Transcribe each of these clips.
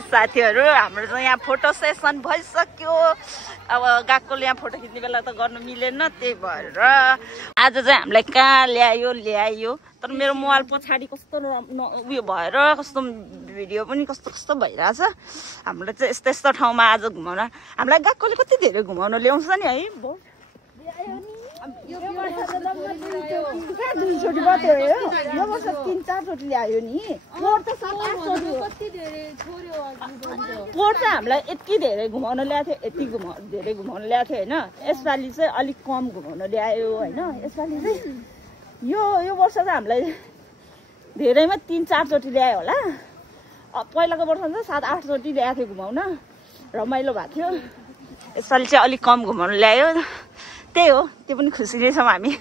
साथीहरू हाम्रो चाहिँ यहाँ फोटो सेसन भइसक्यो। अब गएकोले यहाँ फोटो खिच्ने बेला त गर्नु मिलेन, त्यही भएर आज चाहिँ हामीलाई कहाँ ल्यायो। तर मेरो मोबाइल पछाडि कस्तो उयो भएर कस्तो भिडियो पनि कस्तो भइरहेछ। हामीलाई चाहिँ यस्तो ठाउँमा आज घुमाउन हामीलाई गएकोले कति धेरै घुमाउन ल्याउँछ नि है। यो वर्ष 3-4 चोटि ल्यायो नि। पोहोर चाहिँ हामीलाई यति धेरै घुमाउन ल्याएको थियो, यति धेरै घुमाउन ल्याएको थियो होइन। यसपालि चाहिँ अलिक कम घुमाउन ल्यायो होइन। यसपालि चाहिँ यो वर्ष चाहिँ हामीलाई धेरैमा 3-4 चोटि ल्यायो होला। पहिलाको वर्षमा चाहिँ 7-8 चोटि ल्याएको थियो घुमाउन, रमाइलो भएको थियो। यसपालि चाहिँ अलिक कम घुमाउन ल्यायो, त्यही हो। त्यो पनि खुसी नै छौँ हामी।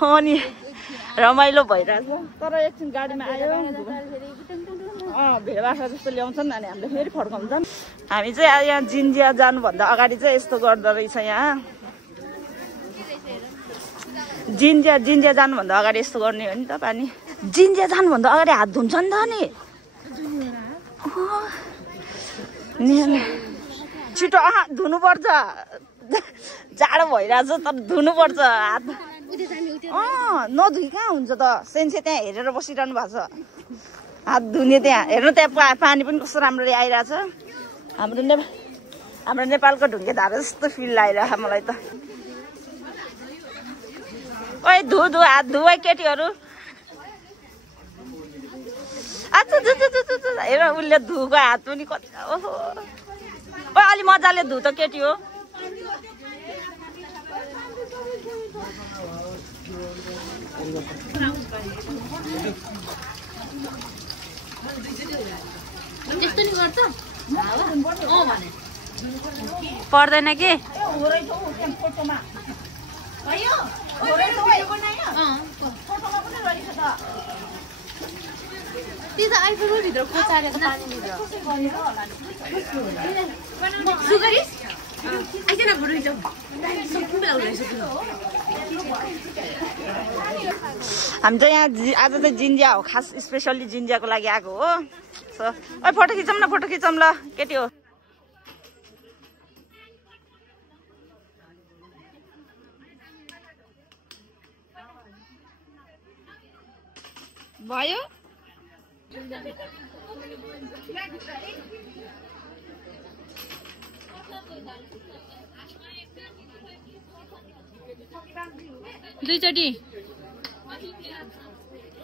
अनि रमाइलो भइरहेछ। तर एकछिन गाडीमा आयो भेडबाख्रा जस्तो ल्याउँछन् अनि हामीले फेरि फर्काउँछन्। हामी चाहिँ यहाँ जिन्जिया जानुभन्दा अगाडि चाहिँ यस्तो गर्दो रहेछ। यहाँ जिन्जिया जानुभन्दा अगाडि यस्तो गर्ने हो नि त। पानी जिन्जिया जानुभन्दा अगाडि हात धुन्छ नि त नि छिटो। धुनुपर्छ, जाडो भइरहेछ तर धुनुपर्छ हात। नधुइ कहाँ हुन्छ त। सेन्से त्यहाँ हेरेर बसिरहनु भएको छ। हात धुने त्यहाँ हेर्नु, त्यहाँ पानी पनि कस्तो राम्ररी आइरहेछ। हाम्रो नेपालको ढुङ्गे धारा जस्तो फिल आइरहेछ मलाई त। ओइ धु हात धु है केटीहरू। अच्छा हेर उसले धुको हात पनि कति। ओहो ओइ अलि मजाले धु त केटी हो। पर्दैन के भित्र कोचारेर सुगरिस आइज न बुढो हामी चाहिँ यहाँ आज चाहिँ जिन्जिया हो, खास स्पेसल्ली जिन्जियाको लागि आएको हो। फोटो खिचौँ न, फोटो खिचौँ ल केटी हो। भयो दुईचोटि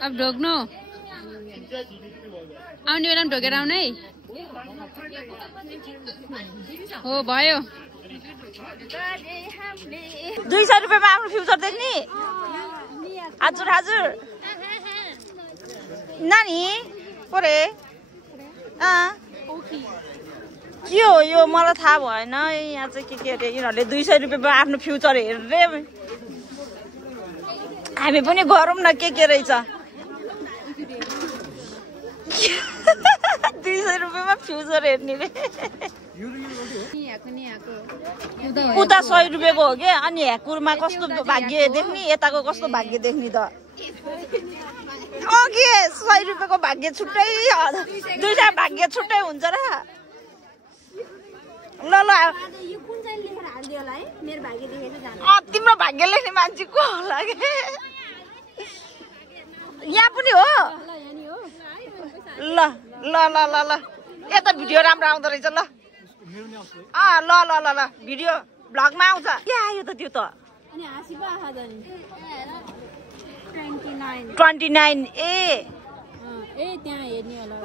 अब ढोग्नु आउने बेला पनि ढोकेर आउनु है। हो भयो 200 रुपियाँमा आफ्नो फ्युचर देख्ने। हजुर हजुर नानी परे के हो यो मलाई थाहा भएन। यहाँ चाहिँ के अरे यिनीहरूले 200 रुपियाँमा आफ्नो फ्युचर हेर्ने। हामी पनि गरौँ न के रहेछ। 200 रुपियाँमा फ्युचर हेर्ने रे। उता 100 रुपियाँको हो क्या। अनि ह्याकुरमा कस्तो भाग्य देख्ने, यताको कस्तो भाग्य देख्ने त। के 100 रुपियाँको भाग्य छुट्टै, दुईटा भाग्य छुट्टै हुन्छ र। ल तिम्रो भाग्य लेख्ने मान्छे को होला के। यहाँ पनि हो। ल ल ल ल ल यता भिडियो राम्रो आउँदो रहेछ। ल ल ल ल ल भिडियो भ्लगमा आउँछ। के आयो त त्यो त 29 ए त्यहाँ हेर्ने होला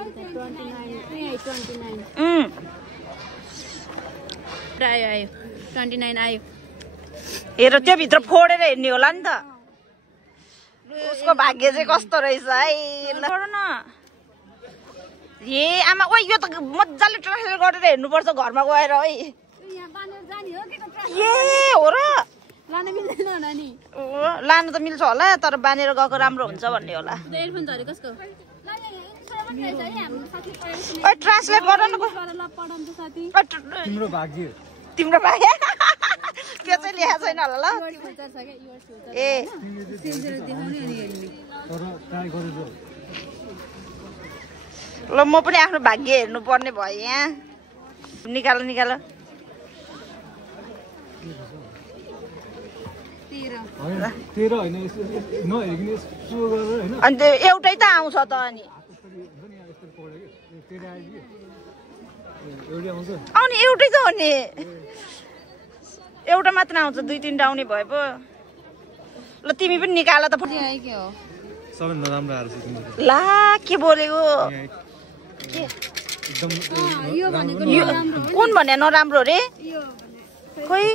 29 आयो। हेर त्यो भित्र फोडेर हेर्ने होला नि त। उसको भाग्य चाहिँ कस्तो रहेछ है। न ए आमा ओ यो त मजाले ट्रान्सलेट गरेर हेर्नुपर्छ घरमा गएर है। ए हो र लानु त मिल्छ होला तर बानेर गएको राम्रो हुन्छ भन्ने होला। ट्रान्सलेट गर न। तिम्रो भाग्य त्यो चाहिँ लेखा छैन होला ल। ए ल म पनि आफ्नो भाग्य हेर्नु पर्ने भयो यहाँ निकाल निकाल अनि त्यो एउटै त आउँछ त अनि आउने एउटै त हो नि एउटा मात्र आउँछ 2-3टा आउने भए पो ल तिमी पनि निकाल त सबै नराम्रो आएर ला के बोलेको कुन भन्ने नराम्रो रे खोइ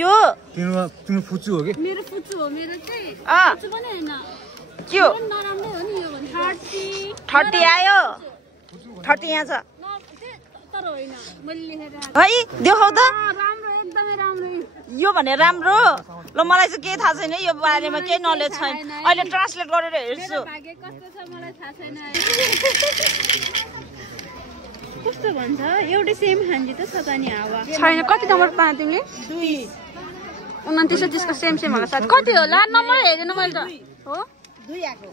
यो तिम्रो फुच्चु हो कि मेरो फुच्चु हो मेरो चाहिँ फुच्चु पनि हैन के हो नराम्रै हो नि यो भने 30 आयो 30 यहाँ छ तर होइन मैले लेखेर है देखाउ त राम्रो एकदमै राम्रो यो भने राम्रो ल मलाई चाहिँ केही थाहा छैन यो बारेमा केही नलेज छैन अहिले ट्रान्सलेट गरेर हेर्छु भाग्य कस्तो छ मलाई थाहा छैन कस्तो भन्छ एउटै सेम खान्जी त छ त नि हावा छैन कति नम्बर पाए तिमीले 29 त्यसको सेम सेम होला सायद कति होला नम्बर हेर्दैन मैले त हो 2 आको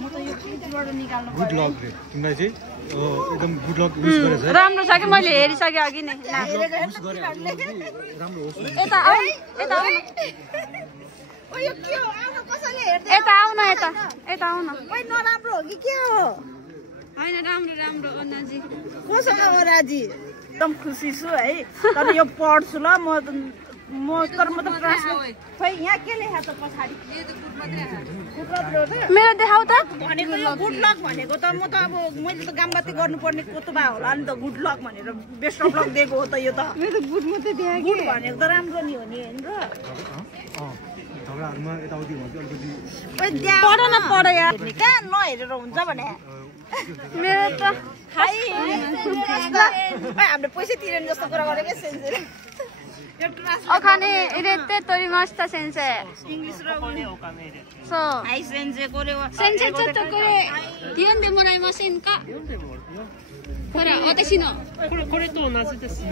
म त यो पेजबाट निकाल्नु गुड लक रे तिमीलाई चाहिँ एकदम गुड लक विश गरेछ है राम्रो छ कि मैले हेरिसके अघि नै राम्रो होस् यता आउ यता आउ ओ यो के हो आउन कसैले हेर्दै यता आउ न यता आउ न ओइ नराम्रो हो कि के हो हैन राम्रो राम्रो अन्नाजी कोसँग हो राजी एकदम खुसी छु है तर यो पढ्छु ल म त ट्रान्सलेट खै यहाँ के लेखा त पछाडी मेरो देखाउ त भनेको यो गुड लक भनेको त म त अब मैले त गामगति गर्नुपर्ने कोतबा होला नि त गुड लक भनेर बेस्ट अफ लक दिएको हो त यो त मेरो त गुड मात्रै देखाए गुड भनेको त राम्रो नि हो नि हैन र झगडाहरुमा यताउति भन्छ अलिकति ओइ पढ न पढ यार कहाँ नहेरेर हुन्छ भने मेरो त हाई हामीले पैसा तिरेन जस्तो कुरा गरेकै सेन्सेर अखाने इरेते तोरी मस्त सेन्से इंग्लिश र सो हाई सेन्से कोरेवा सेन्से चट्ट कोरे दियोन दे मोराई मसिन का कोरा अतेसी न कोरे त नाच त्यसि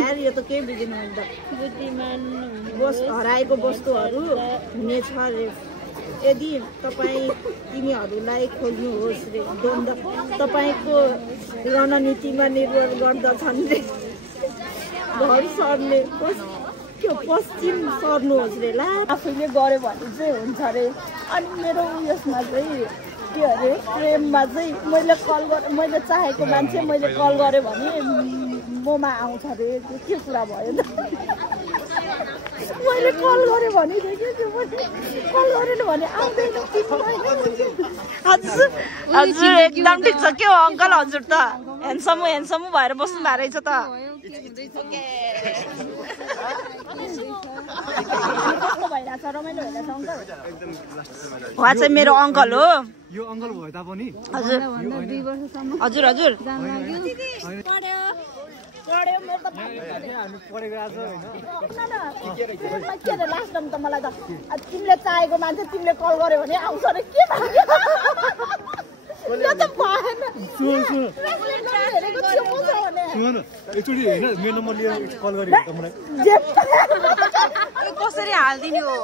यार यो त के बुझिनु हुन्छ बुद्धिमान वस्तु हराएको वस्तुहरू हुनेछ रे यदि तिमीहरूलाई खोज्नुहोस् रे द्वन्द्व तपाईको रणनीतिमा निर्भर गर्दछन् रे घर सर्ने पश्चिम सर्नुहोस् रे ला आफैले गऱ्यो भने चाहिँ हुन्छ अरे अनि मेरो उयसमा चाहिँ के अरे प्रेममा चाहिँ मैले चाहेको मान्छे मैले कल गरेँ भने ममा आउँछ अरे के कुरा भयो त मैले कल गरेँ भने कल गरेन भने आउँदैन हजुर हजुर एकदम ठिक छ के हो अङ्कल हजुर त ह्यान्डसम भएर बस्नु भएको रहेछ त उहाँ चाहिँ मेरो अङ्कल हो यो अङ्कल भए तापनि हजुर हजुर हजुर लास्ट टाइम त मलाई त तिमीले चाहेको मान्छे तिमीले कल गर्यो भने आउँछ अरे के एकचोटि होइन मेरो नम्बर लिएर कल गरेँ त मलाई कसरी हाल्दिने हो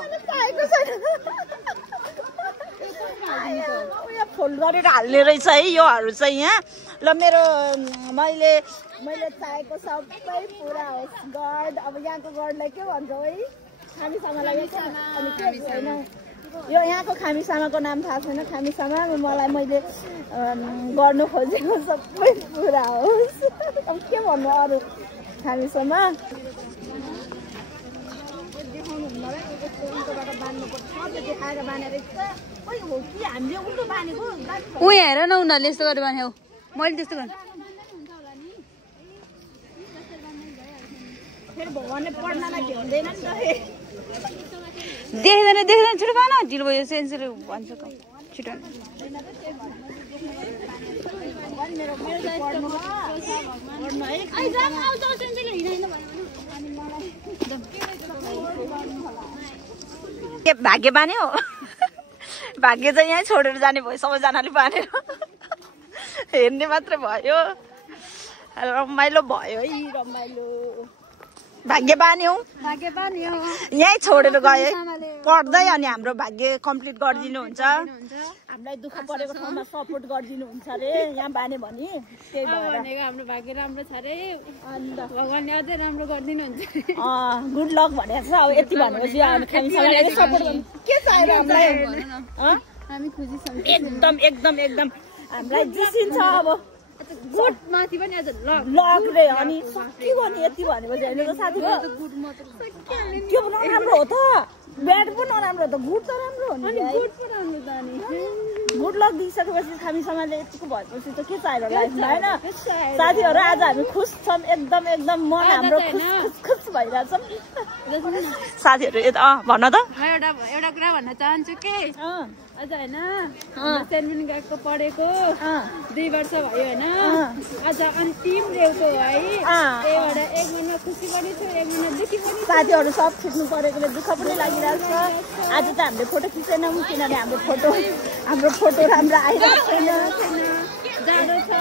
फोल्ड गरेर हाल्ने रहेछ है योहरू चाहिँ यहाँ ल मेरो मैले चाहेको सबै पुरा होस् गड अब यहाँको गडलाई के भन्छ है खामीसामालाई अनि के होइन यो यहाँको खामीसामाको नाम थाहा छैन खामीसामा मैले गर्नु खोजेको सबै पुरा होस् अब के भन्नु अरू खामीसामा उ हेर न उनीहरूले यस्तो गरेर बान्यो मैले त्यस्तो गरेँ देख्दैन छिटो भएन ढिलो भयो सेन्सर भन्छ छिटो भाग्य बान्यो भाग्य चाहिँ यहीँ छोडेर जाने भयो सबैजनाले बानेर हेर्ने मात्रै भयो रमाइलो भयो है रमाइलो भाग्यवानी हौ भाग्यवानी हो यहीँ छोडेर गए पढ्दै अनि हाम्रो भाग्य कम्प्लिट गरिदिनुहुन्छ हामीलाई दुःख परेको ठाउँमा सपोर्ट गरिदिनुहुन्छ अरे यहाँ बाने भनी त्यही भएर भनेको हाम्रो भाग्य राम्रो छ रे अन्त भगवानले अझै राम्रो गरिदिनुहुन्छ गुड लक भनेको छ अब यति भनेपछि हामी सपोर्ट गर्नु के चाहियो हामीलाई हामी खुसी छौँ एकदम एकदम एकदम हामीलाई जिसिन्छ अब गुड माथि पनि अझ लक रे अनि सक्यो भने यति भनेपछि होइन त साथी त्यो पनि नराम्रो हो त ब्याड पनि नराम्रो हो त गुड त राम्रो हो नि गुड पो राम्रो त नि गुड लक दिइसकेपछि हामी समाजले यतिको भएपछि त के चाहियो लाइफमा होइन साथीहरू आज हामी खुस छौँ एकदम एकदम मन हाम्रो खुस भइरहेछ साथीहरू भन त एउटा कुरा भन्न चाहन्छु के अझ होइन सेन्ट गएको पढेको 2 वर्ष भयो होइन आज अन्तिम रेउको है त्यही भएर एक महिना खुसी पनि छु एक महिना दुःखी पनि साथीहरू सब खिच्नु परेकोले दुःख पनि लागिरहेको छ आज त हामीले फोटो खिचेनौँ किनभने हाम्रो फोटो राम्रो आइरहेको छैन जाडो छ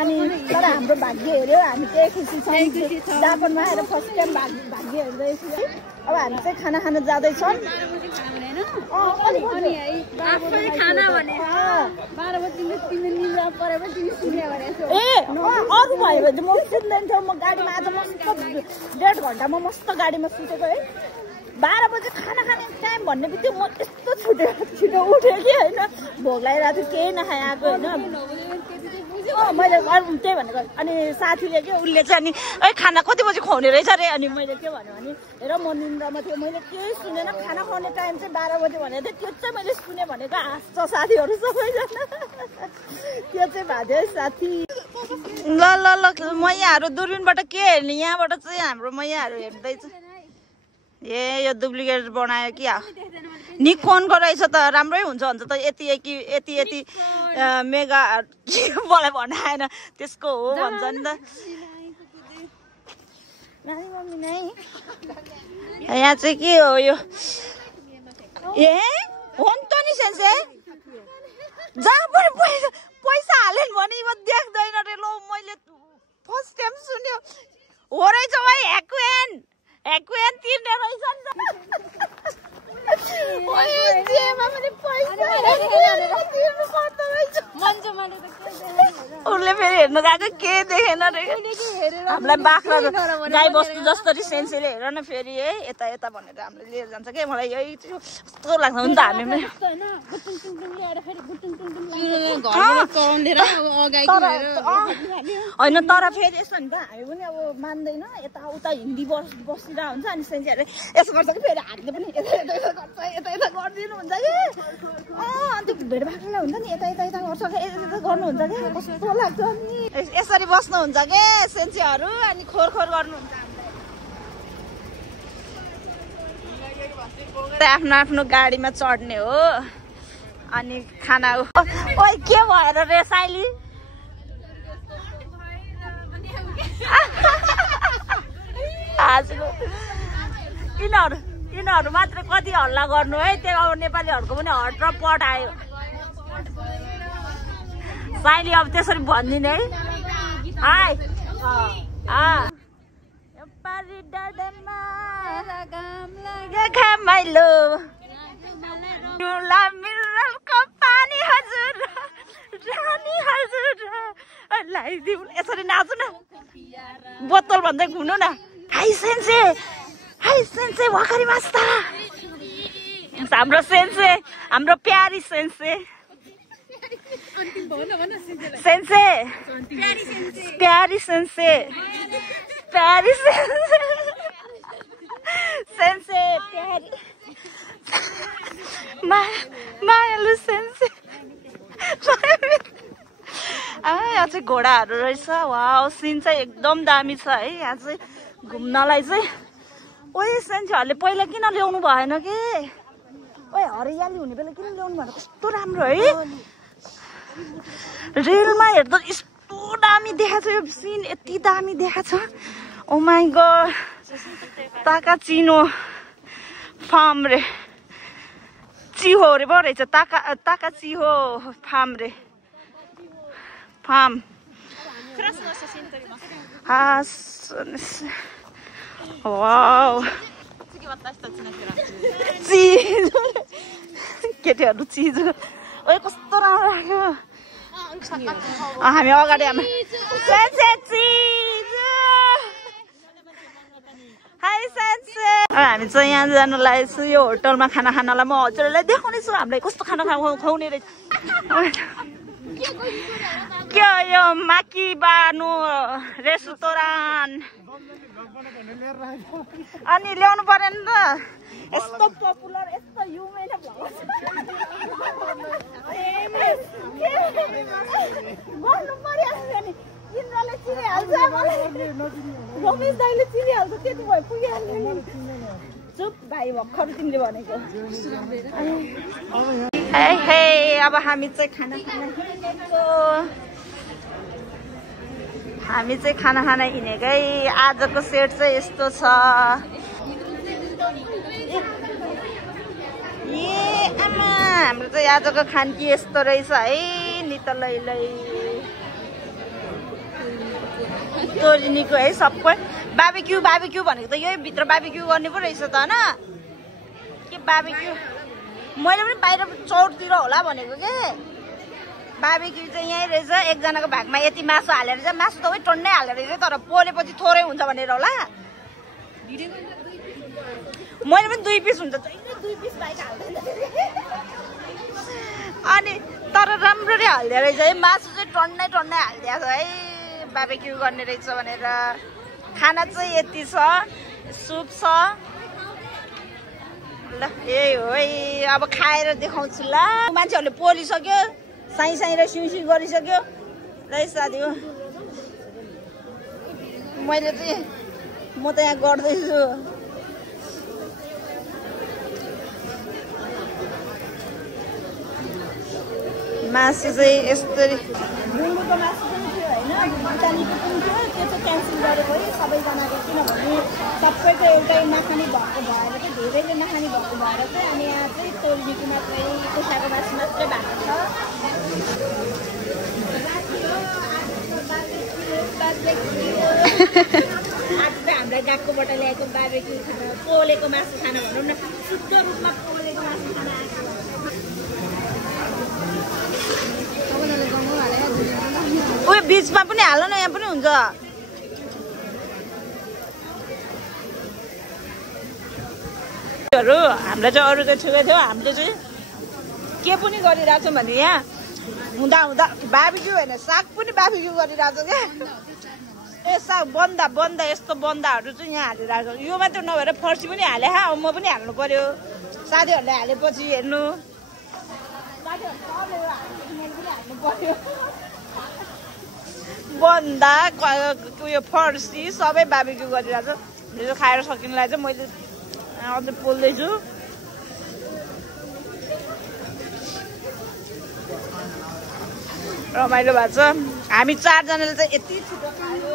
अनि तर हाम्रो भाग्य हेऱ्यो हामी त्यही खुसी छौँ जापानमा आएर फर्स्ट टाइम भाग्य हेर्दैछु है अब हामी चाहिँ खाना खान जाँदैछौँ ए अरू भयो भने म सुत्दैन थिएँ म गाडीमा आज मस्त 1.5 घन्टा म मस्त गाडीमा सुतेको है 12 बजे खाना खाने टाइम भन्ने बित्तिकै म यस्तो छिटो उठेँ कि होइन भोक लागिरहेको थियो केही नखाए आएको होइन मैले त्यही भनेको अनि साथीले के उसले चाहिँ अनि खाना कति बजी खुवाउने रहेछ अरे अनि मैले के भन्यो भने हेर म निन्द्रामा थियो मैले केही सुनेन खाना खुवाउने टाइम चाहिँ 12 बजे भनेको थिएँ त्यो चाहिँ मैले सुने भनेको हाँस्छ साथीहरू सबैजना त्यो चाहिँ भाज्यो है साथी ल मैयाहरू दूरबीनबाट के हेर्ने यहाँबाट चाहिँ हाम्रो मैयाहरू हेर्दैछ ए यो डुप्लिकेट बनायो कि निकोनको रहेछ त राम्रै हुन्छ भन्छ त यति मेगा मलाई बनाएन त्यसको हो भन्छ नि त यहाँ चाहिँ के हो यो ए हो नि त नि सेन्से जहाँ पनि पैसा हालेन भने देख्दैन रे लो मैले फर्स्ट टाइम सुन्यो हो रहेछ भाइ एक्वेन तिर्ने रहेछ नि उसले फेरि हेर्नु गएको के देखेन रे हामीलाई बाख्रा गाई बस्तु जसरी सेन्सेले हेर न फेरि है यता भनेर हामीले लिएर जान्छ के मलाई यही कस्तो लाग्छ नि त हामी होइन तर फेरि यस्तो नि त हामी पनि अब मान्दैन यताउता हिन्दी बसिरहेको हुन्छ अनि सेन्सेहरूले यसो गर्छ कि फेरि हातले पनि यता गरिदिनु हुन्छ कि अन्त भेट बाख्रालाई हुन्छ नि यता गर्छ यता गर्नुहुन्छ कि कस्तो लाग्छ नि यसरी बस्नुहुन्छ के सेन्सेहरू अनि खोर गर्नुहुन्छ आफ्नो गाडीमा चढ्ने हो अनि खाना ओइ के भएर रे साइली यिनीहरू मात्र कति हल्ला गर्नु है त्यो अब नेपालीहरूको पनि हट र पट आयो साइली अब त्यसरी भनिदिने है हाय पानी हजुर यसरी नाच्नु न बोतल भन्दै घुम्नु न हाई सेन्से भर्खरी मास्ता हाम्रो सेन्से हाम्रो प्यारी सेन्से प्यारी सेन्से मायालु सेन्से यहाँ चाहिँ घोडाहरू रहेछ वाउ सिन चाहिँ एकदम दामी छ है यहाँ चाहिँ घुम्नलाई चाहिँ ओइ सेन्सेहरूले पहिला किन ल्याउनु भएन के ओइ हरियाली हुने बेला किन ल्याउनु भएन कस्तो राम्रो है रेलमा हेर्दा यस्तो दामी देखाएको छ यो सिन यति दामी देखाएको छ ओ माई गॉड ताकाचिनो फार्म रे चिहो रे पो रहेछ ताकाचिहो फार्म रे फार्म वाउ चिज केटीहरू चिज ओ कस्तो राम्रो लाग्यो हामी अगाडि हामी चाहिँ यहाँ जानु लागेको छु यो होटलमा खाना खानलाई म हजुरहरूलाई देखाउने छु हामीलाई कस्तो खाना खुवाउने रहेछ के यो माकी बानु रेस्टुरेन्ट अनि ल्याउनु पर्यो नि त यस्तो पपुलर यस्तो युमेन गर्नु पर्यो नि इन्द्रले चिनिहाल्छ रमेश दाइले चिनिहाल्छ त्यति भयो पुगिहाल्यो नि चुप भाइ भर्खर तिमीले भनेको हे अब हामी चाहिँ खाना खान हिँडेकै आजको सेट चाहिँ यस्तो छ ए आमा हाम्रो चाहिँ आजको खानकी यस्तो रहेछ है नितलैलै तोरिनीको है सबै बाबीक्यू भनेको त यही भित्र बाबीक्यू गर्ने पो रहेछ त होइन के बाबीक्यू मैले पनि बाहिर चौरतिर होला भनेको के बाबीक्यू चाहिँ यहीँ रहेछ एकजनाको भागमा यति मासु हालेर चाहिँ मासु त उही टन्नै हालेर रहेछ तर पोलेपछि थोरै हुन्छ भनेर होला मैले पनि 2 पिस हुन्छ जहिले 2 पिस बाइक हाल्दैन अनि तर राम्ररी हाल्दै रहेछ है मासु चाहिँ टन्नै हालिदिएको छ है बाबीक्यू गर्ने रहेछ भनेर खाना चाहिँ यति छ सुप छ ल यही हो है अब खाएर देखाउँछु ल मान्छेहरूले पोलिसक्यो साई र सिउ गरिसक्यो ल साथी हो मैले चाहिँ म त यहाँ गर्दैछु मासु चाहिँ यस्तरी गुन्द्रुकको मासु पनि थियो होइन भुटानीको पनि थियो त्यो चाहिँ क्यान्सल गरेको है सबैजनाले किनभने सबैको एउटै नखाने भएको भएर चाहिँ धेरैले नखाने भएको भएर चाहिँ अनि यहाँ चाहिँ तोरीको मात्रै कुखुराको मासु मात्रै भएको छ आज चाहिँ हामीलाई गाकोबाट ल्याएको बाबेक्यू खाना पोलेको मासु खाना भनौँ न शुद्ध रूपमा पोलेको मासु खाना आएको उयो बिचमा पनि हाल न यहाँ पनि हुन्छ हामीलाई चाहिँ अरू चाहिँ ठिकै थियो हामीले चाहिँ के पनि गरिरहेको छौँ भने यहाँ हुँदा बाबीक्यू होइन साग पनि बाबीक्यू गरिरहेको छ क्या ए साग बन्दा यस्तो बन्दाहरू चाहिँ यहाँ हालिरहेको छ यो मात्र नभएर फर्सी पनि हाले म पनि हाल्नु पर्यो साथीहरूले हालेपछि हेर्नु बन्दा उयो फर्सी सबै बाबीक्यू गरिरहेको छ यो खाएर सकिनुलाई चाहिँ मैले अझै पोल्दैछु रमाइलो भएको छ हामी 4 जनाले चाहिँ यति छिटो खायो